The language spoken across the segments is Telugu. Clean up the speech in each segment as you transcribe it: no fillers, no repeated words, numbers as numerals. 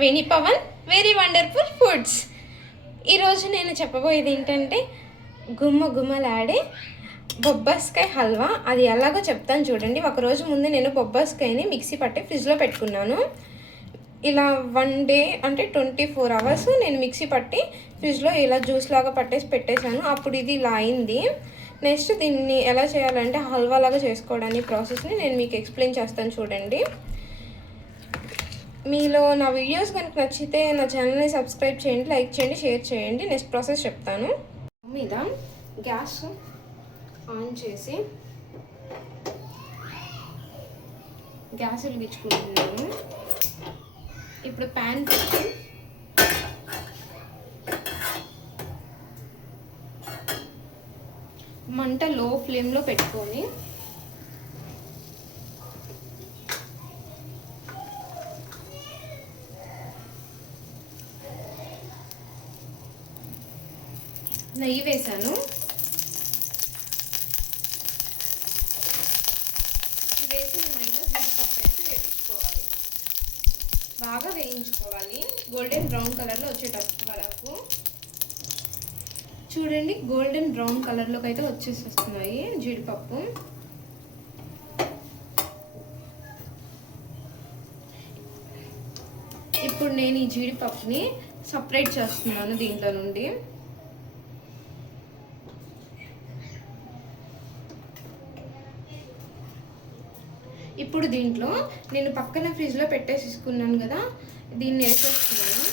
వేణి పవన్ వెరీ వండర్ఫుల్ ఫుడ్స్. ఈరోజు నేను చెప్పబోయేది ఏంటంటే గుమ్మలాడే బొబ్బాస్కాయ హల్వా. అది ఎలాగో చెప్తాను చూడండి. ఒకరోజు ముందు నేను బొబ్బాస్కాయని మిక్సీ పట్టి ఫ్రిడ్జ్లో పెట్టుకున్నాను. ఇలా 1 డే అంటే 24 hours నేను మిక్సీ పట్టి ఫ్రిడ్జ్లో ఇలా జ్యూస్ లాగా పెట్టేశాను. అప్పుడు ఇది ఇలా అయింది. నెక్స్ట్ దీన్ని ఎలా చేయాలంటే హల్వా లాగా చేసుకోవడానికి ప్రాసెస్ని నేను మీకు ఎక్స్ప్లెయిన్ చేస్తాను చూడండి. మీలో నా వీడియోస్ కనుక నచ్చితే నా ఛానల్ని సబ్స్క్రైబ్ చేయండి, లైక్ చేయండి, షేర్ చేయండి. నెక్స్ట్ ప్రాసెస్ చెప్తాను. మీద గ్యాస్ ఆన్ చేసి గ్యాస్ వెలిగించుకుంటున్నాను. ఇప్పుడు ప్యాన్ పెట్టి మంట లో ఫ్లేమ్లో పెట్టుకొని నెయ్యి వేసాను. వేసిన మైదా జీడిపప్పు వేసి వేయించుకోవాలి. బాగా వేయించుకోవాలి, గోల్డెన్ బ్రౌన్ కలర్లో వచ్చేటప్పుడు వరకు. చూడండి, గోల్డెన్ బ్రౌన్ కలర్లోకి అయితే వచ్చేసేస్తున్నాయి జీడిపప్పు. ఇప్పుడు నేను ఈ జీడిపప్పుని సపరేట్ చేస్తున్నాను దీంట్లో నుండి. ఇప్పుడు దీంట్లో నేను పక్కన ఫ్రిడ్జ్లో పెట్టేసుకున్నాను కదా, దీన్ని వేసేస్తున్నాను.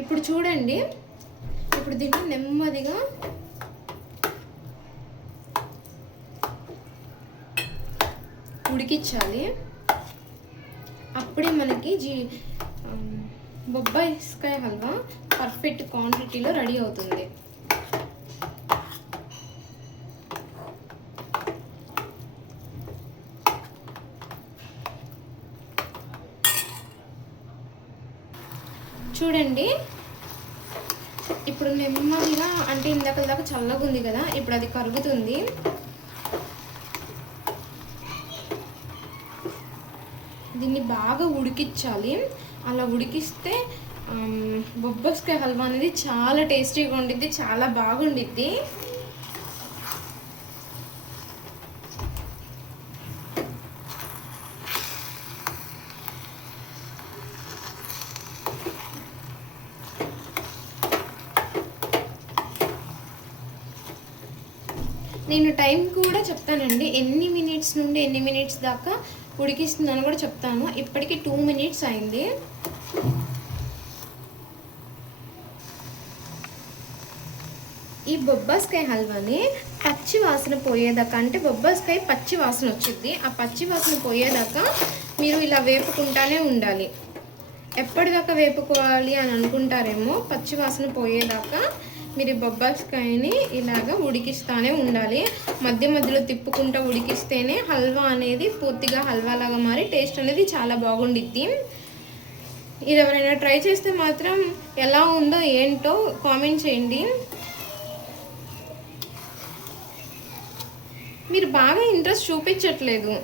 ఇప్పుడు చూడండి, ఇప్పుడు దీన్ని నెమ్మదిగా ఉడికించాలి. అప్పుడే మనకి బొబ్బాయికాయ హల్వా పర్ఫెక్ట్ క్వాంటిటీలో రెడీ అవుతుంది. చూడండి, ఇప్పుడు నెమ్మదిగా అంటే ఇందాక చల్లగా ఉంది కదా, ఇప్పుడు అది కరుగుతుంది. దీన్ని బాగా ఉడికించాలి. అలా ఉడికిస్తే బొబ్బాస్కాయ హల్వా అనేది చాలా టేస్టీగా ఉండిద్ది, చాలా బాగుండిద్ది. నేను టైం కూడా చెప్తానండి, ఎన్ని మినిట్స్ నుండి ఎన్ని మినిట్స్ దాకా ఉడికిస్తుందని కూడా చెప్తాను. ఇప్పటికి 2 minutes అయింది. ఈ బొబ్బాస్కాయ హల్వాని పచ్చి వాసన పోయేదాకా, అంటే బొబ్బాస్కాయ పచ్చి వాసన వచ్చింది, ఆ పచ్చి వాసన పోయేదాకా మీరు ఇలా వేపుకుంటానే ఉండాలి. ఎప్పటిదాకా వేపుకోవాలి అని అనుకుంటారేమో, పచ్చి వాసన పోయేదాకా మీరు బొబ్బాస్కాయని ఇలాగా ఉడికిస్తూనే ఉండాలి. మధ్య మధ్యలో తిప్పుకుంటూ ఉడికిస్తేనే హల్వా అనేది పూర్తిగా హల్వా లాగా మారి టేస్ట్ అనేది చాలా బాగుండిద్ది. ఇది ఎవరైనా ట్రై చేస్తే మాత్రం ఎలా ఉందో ఏంటో కామెంట్ చేయండి. మీరు బాగా ఇంట్రెస్ట్ చూపించట్లేదు.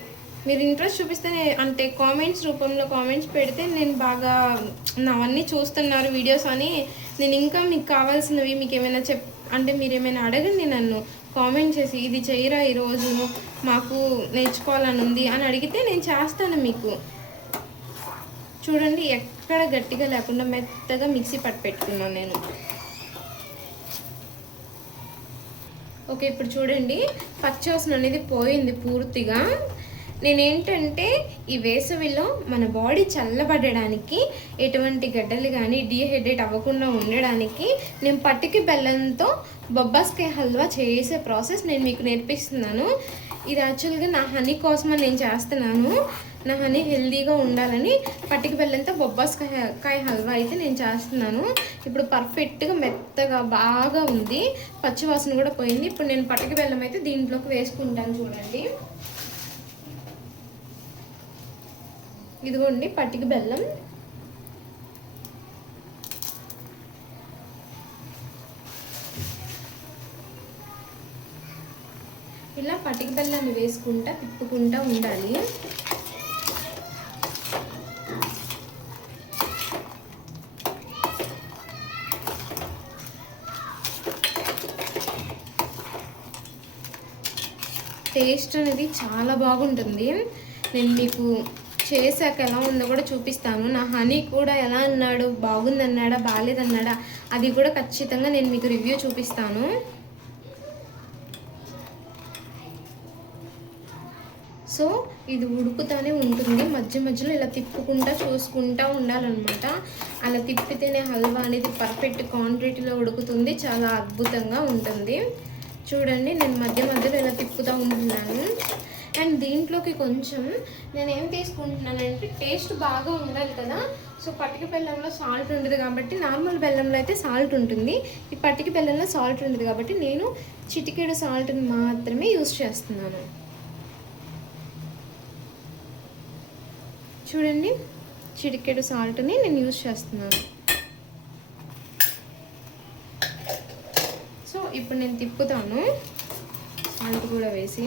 మీరు ఇంట్రెస్ట్ చూపిస్తే అంటే కామెంట్స్ రూపంలో కామెంట్స్ పెడితే నేను బాగా నావన్నీ చూస్తున్నారు వీడియోస్ అని నేను ఇంకా మీకు కావాల్సినవి మీకు ఏమైనా అంటే మీరు ఏమైనా అడగండి నన్ను కామెంట్ చేసి, ఇది చేయరా ఈరోజు మాకు నేర్చుకోవాలని ఉంది అని అడిగితే నేను చేస్తాను మీకు. చూడండి, ఎక్కడ గట్టిగా లేకుండా మెత్తగా మిక్సీ పట్టి పెట్టుకున్నాను నేను. ఓకే, ఇప్పుడు చూడండి, పచ్చివాసన అనేది పోయింది పూర్తిగా. నేనేంటంటే ఈ వేసవిలో మన బాడీ చల్లబడడానికి, ఎటువంటి గడ్డలు కానీ డీహైడ్రేట్ అవ్వకుండా ఉండడానికి నేను పటికి బెల్లంతో బొబ్బాస్కాయ హల్వా చేసే ప్రాసెస్ నేను మీకు నేర్పిస్తున్నాను. ఇది యాక్చువల్గా నా హనీ కోసమని నేను చేస్తున్నాను. నా హనీ హెల్దీగా ఉండాలని పటిక బెల్లంతో బొబ్బాస్కాయ హల్వా అయితే నేను చేస్తున్నాను. ఇప్పుడు పర్ఫెక్ట్గా మెత్తగా బాగా ఉంది, పచ్చివాసన కూడా పోయింది. ఇప్పుడు నేను పటిక బెల్లం అయితే దీంట్లోకి వేసుకుంటాను. చూడండి, ఇదిగోండి పటిక బెల్లం. ఇలా పటిక బెల్లాన్ని వేసుకుంటా తిప్పుకుంటా ఉండాలి. టేస్ట్ అనేది చాలా బాగుంటుంది. నేను మీకు చేశాక ఎలా ఉందో కూడా చూపిస్తాను. నా హనీ కూడా ఎలా అన్నాడు, బాగుందన్నాడా బాగాలేదన్నాడా అది కూడా ఖచ్చితంగా నేను మీకు రివ్యూ చూపిస్తాను. సో ఇది ఉడుకుతూనే ఉంటుంది, మధ్య మధ్యలో ఇలా తిప్పుకుంటా చూసుకుంటా ఉండాలన్నమాట. అలా తిప్పితేనే హల్వా అనేది పర్ఫెక్ట్ క్వాంటిటీలో ఉడుకుతుంది, చాలా అద్భుతంగా ఉంటుంది. చూడండి, నేను మధ్య మధ్యలో ఇలా తిప్పుతూ ఉంటున్నాను. అండ్ దీంట్లోకి కొంచెం నేను ఏం తీసుకుంటున్నానంటే టేస్ట్ బాగా ఉండాలి కదా. సో పటిక బెల్లంలో సాల్ట్ ఉండదు కాబట్టి, నార్మల్ బెల్లంలో అయితే సాల్ట్ ఉంటుంది, ఈ పటిక బెల్లంలో సాల్ట్ ఉండదు కాబట్టి నేను చిటికెడు సాల్ట్ని మాత్రమే యూజ్ చేస్తున్నాను. చూడండి, చిటికెడు సాల్ట్ని నేను యూజ్ చేస్తున్నాను. సో ఇప్పుడు నేను తిప్పుతాను సాల్ట్ కూడా వేసి.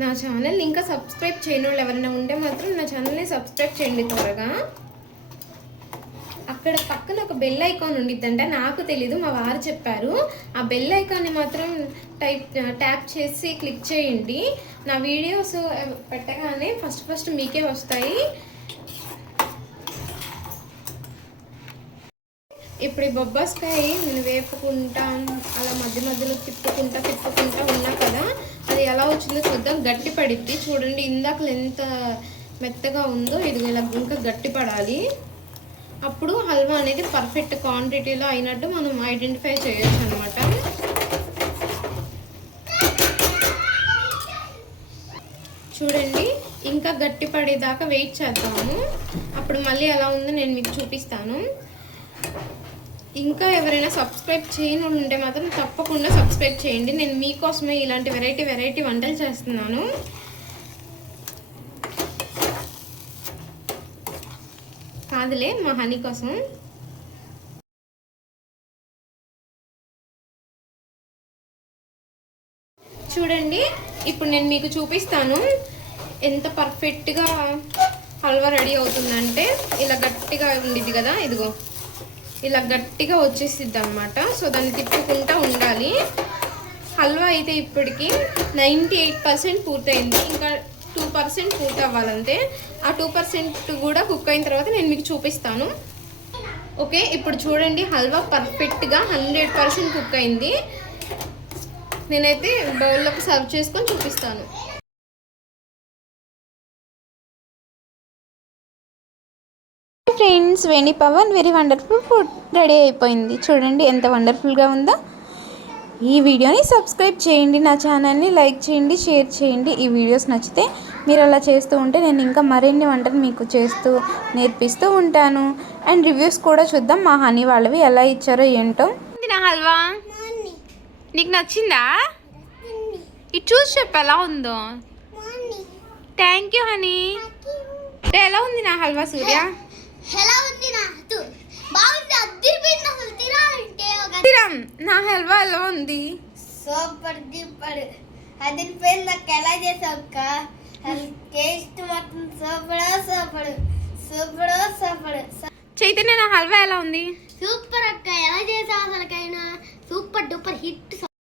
నా ఛానల్ ఇంకా సబ్స్క్రైబ్ చేయని వాళ్ళు ఎవరైనా ఉంటే మాత్రం నా ఛానల్ని సబ్స్క్రైబ్ చేయండి త్వరగా. అక్కడ పక్కన ఒక బెల్ ఐకాన్ ఉండిద్దంట, నాకు తెలీదు, మా వారు చెప్పారు. ఆ బెల్ ఐకాన్ని మాత్రం ట్యాప్ చేసి క్లిక్ చేయండి. నా వీడియోస్ పెట్టగానే ఫస్ట్ మీకే వస్తాయి. ఇప్పుడు ఈ బొబ్బాస్కాయ నేను వేపుకుంటా అలా మధ్య మధ్యలో తిప్పుకుంటా ఉన్నా కదా, అది ఎలా వచ్చిందో చూద్దాం. గట్టి పడిద్ది. చూడండి, ఇందాక ఎంత మెత్తగా ఉందో ఇది ఇలా ఇంకా గట్టి పడాలి. అప్పుడు హల్వా అనేది పర్ఫెక్ట్ క్వాంటిటీలో అయినట్టు మనం ఐడెంటిఫై చేయొచ్చు అనమాట. చూడండి, ఇంకా గట్టి పడేదాకా వెయిట్ చేద్దాము. అప్పుడు మళ్ళీ ఎలా ఉందో నేను మీకు చూపిస్తాను. ఇంకా ఎవరైనా సబ్స్క్రైబ్ చేయని ఉంటే మాత్రం తప్పకుండా సబ్స్క్రైబ్ చేయండి. నేను మీకోసమే ఇలాంటి వెరైటీ వంటలు చేస్తున్నాను. కాదులే, మా హనీ కోసం. చూడండి, ఇప్పుడు నేను మీకు చూపిస్తాను ఎంత పర్ఫెక్ట్గా హల్వా రెడీ అవుతుందంటే. ఇలా గట్టిగా ఉండిద్ది కదా, ఇదిగో ఇలా గట్టిగా వచ్చేసిద్ది అనమాట. సో దాన్ని తిప్పుకుంటూ ఉండాలి. హల్వా అయితే ఇప్పటికి 98% పూర్తయింది, ఇంకా 2% పూర్తి అవ్వాలంటే. ఆ 2% కూడా కుక్ అయిన తర్వాత నేను మీకు చూపిస్తాను. ఓకే, ఇప్పుడు చూడండి, హల్వా పర్ఫెక్ట్గా 100% కుక్ అయింది. నేనైతే బౌల్లోకి సర్వ్ చేసుకొని చూపిస్తాను. Friends, Veni Pavan very wonderful food ready అయిపోయింది. చూడండి ఎంత వండర్ఫుల్గా ఉందో. ఈ వీడియోని సబ్స్క్రైబ్ చేయండి, నా ఛానల్ని లైక్ చేయండి, షేర్ చేయండి. ఈ వీడియోస్ నచ్చితే మీరు అలా చేస్తూ ఉంటే నేను ఇంకా మరిన్ని వంటలు మీకు చేస్తూ నేర్పిస్తూ ఉంటాను. అండ్ రివ్యూస్ కూడా చూద్దాం మా హనీ వాళ్ళవి ఎలా ఇచ్చారో ఏంటో. నా హల్వా నీకు నచ్చిందా? ఇది చూసి చెప్పు ఎలా ఉందో. Thank you honey. ఎలా ఉంది నా హల్వా సూర్య? ఎలా ఉంది నా బాగుంది, అదిరిపోయింది అసలు. తినాలంటే నా హల్వా ఎలా ఉంది? సూపర్ డూపర్ అదిరిపోయింది. నాకు ఎలా చేసావు అక్క? టేస్ట్ మాత్రం సూపర్. చైతన్య, నా హల్వా ఎలా ఉంది? సూపర్ అక్క, ఎలా చేసావు అసలుకైనా? Super duper hit.